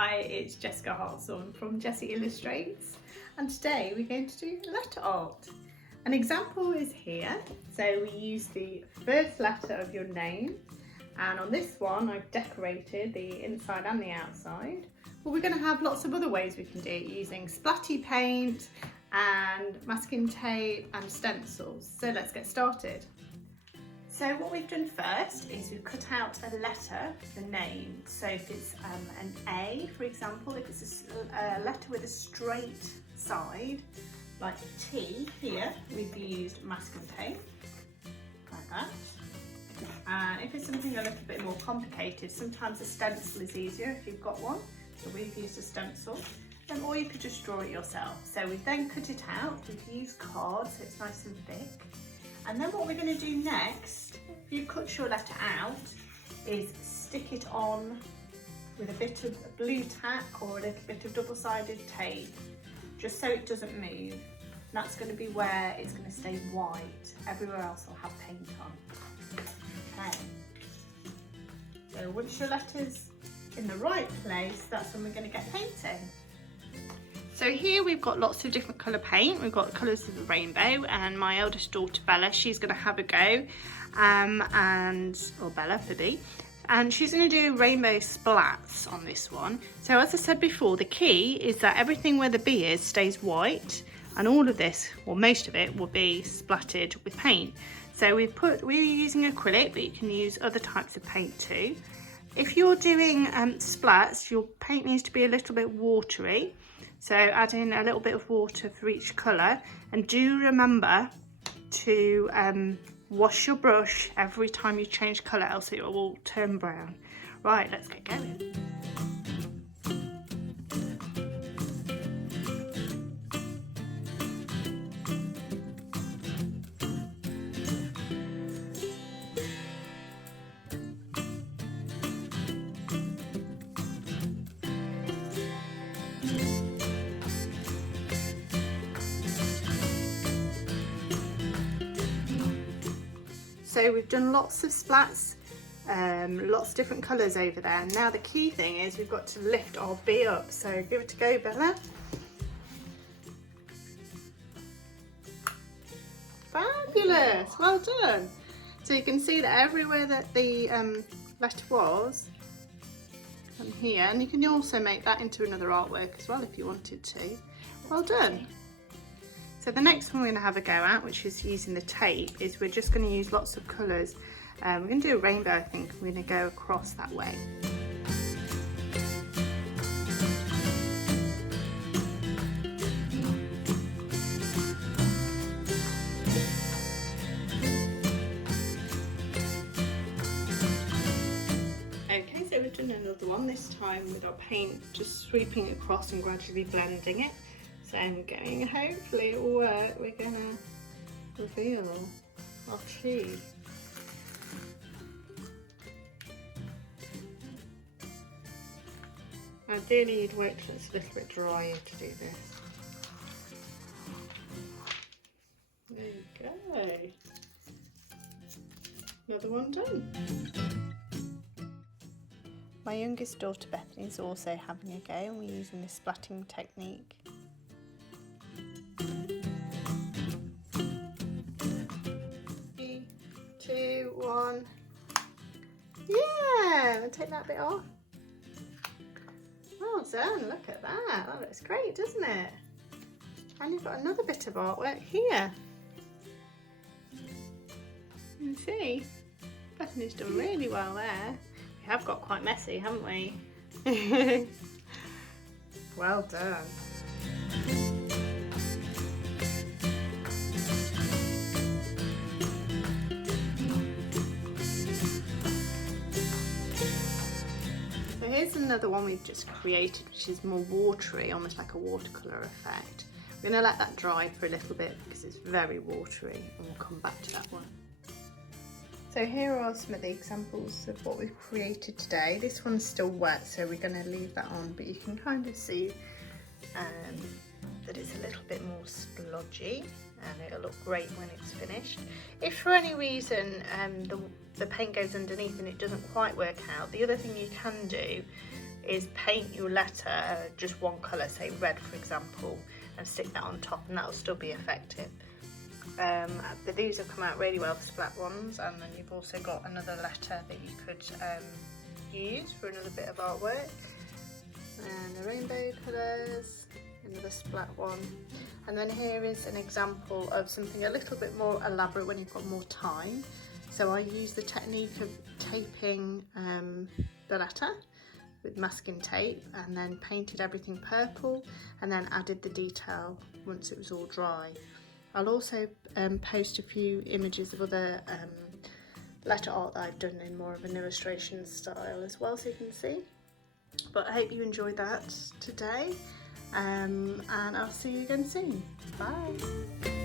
Hi, it's Jessica Hartshorn from Jessi Illustrates, and today we're going to do letter art. An example is here, so we use the first letter of your name, and on this one I've decorated the inside and the outside, but we're going to have lots of other ways we can do it using splatty paint and masking tape and stencils. So let's get started. So what we've done first is we've cut out a letter, the name. So if it's an A, for example, if it's a letter with a straight side, like T here, we've used masking tape, like that. And if it's something a little bit more complicated, sometimes a stencil is easier if you've got one. So we've used a stencil, or you could just draw it yourself. So we've then cut it out, we've used cards, so it's nice and thick. And then what we're going to do next, if you cut your letter out, is stick it on with a bit of blue tack or a little bit of double-sided tape, just so it doesn't move. And that's going to be where it's going to stay white. Everywhere else will have paint on. Okay. So once your letter's in the right place, that's when we're going to get painting. So here we've got lots of different colour paint. We've got colours of the rainbow, and my eldest daughter Bella, she's going to have a go, or Bella for B, and she's going to do rainbow splats on this one. So as I said before, the key is that everything where the B is stays white, and all of this, or most of it, will be splatted with paint. So we're using acrylic, but you can use other types of paint too. If you're doing splats, your paint needs to be a little bit watery. So add in a little bit of water for each colour, and do remember to wash your brush every time you change colour, else it will turn brown. Right, let's get going. So we've done lots of splats, lots of different colours over there. And now the key thing is we've got to lift our B up. So give it a go, Bella. Fabulous, well done. So you can see that everywhere that the letter was, and here, and you can also make that into another artwork as well if you wanted to. Well done. So the next one we're going to have a go at, which is using the tape, is we're just going to use lots of colours. We're going to do a rainbow, I think. We're going to go across that way. Okay, so we've done another one, this time with our paint just sweeping across and gradually blending it. So I'm going, hopefully it will work. We're going to reveal our tea. Ideally you'd wait till it's a little bit drier to do this. There you go. Another one done. My youngest daughter Bethany is also having a go, and we're using the splatting technique. 3, 2, 1. Yeah, I'll take that bit off. Well done, look at that. That looks great, doesn't it? And you've got another bit of artwork here. You can see, Bethany's done really well there. We have got quite messy, haven't we? Well done. Here's another one we've just created, which is more watery, almost like a watercolour effect. We're going to let that dry for a little bit because it's very watery, and we'll come back to that one. So here are some of the examples of what we've created today. This one's still wet, so we're going to leave that on, but you can kind of see that it's a little bit more splodgy, and it'll look great when it's finished. If for any reason the paint goes underneath and it doesn't quite work out, the other thing you can do is paint your letter just one colour, say red for example, and stick that on top, and that'll still be effective. But these have come out really well for splat ones, and then you've also got another letter that you could use for another bit of artwork. And the rainbow colours, another splat one. And then here is an example of something a little bit more elaborate when you've got more time. So I use the technique of taping the letter with masking tape, and then painted everything purple, and then added the detail once it was all dry. I'll also post a few images of other letter art that I've done in more of an illustration style as well, so you can see. But I hope you enjoyed that today, and I'll see you again soon. Bye!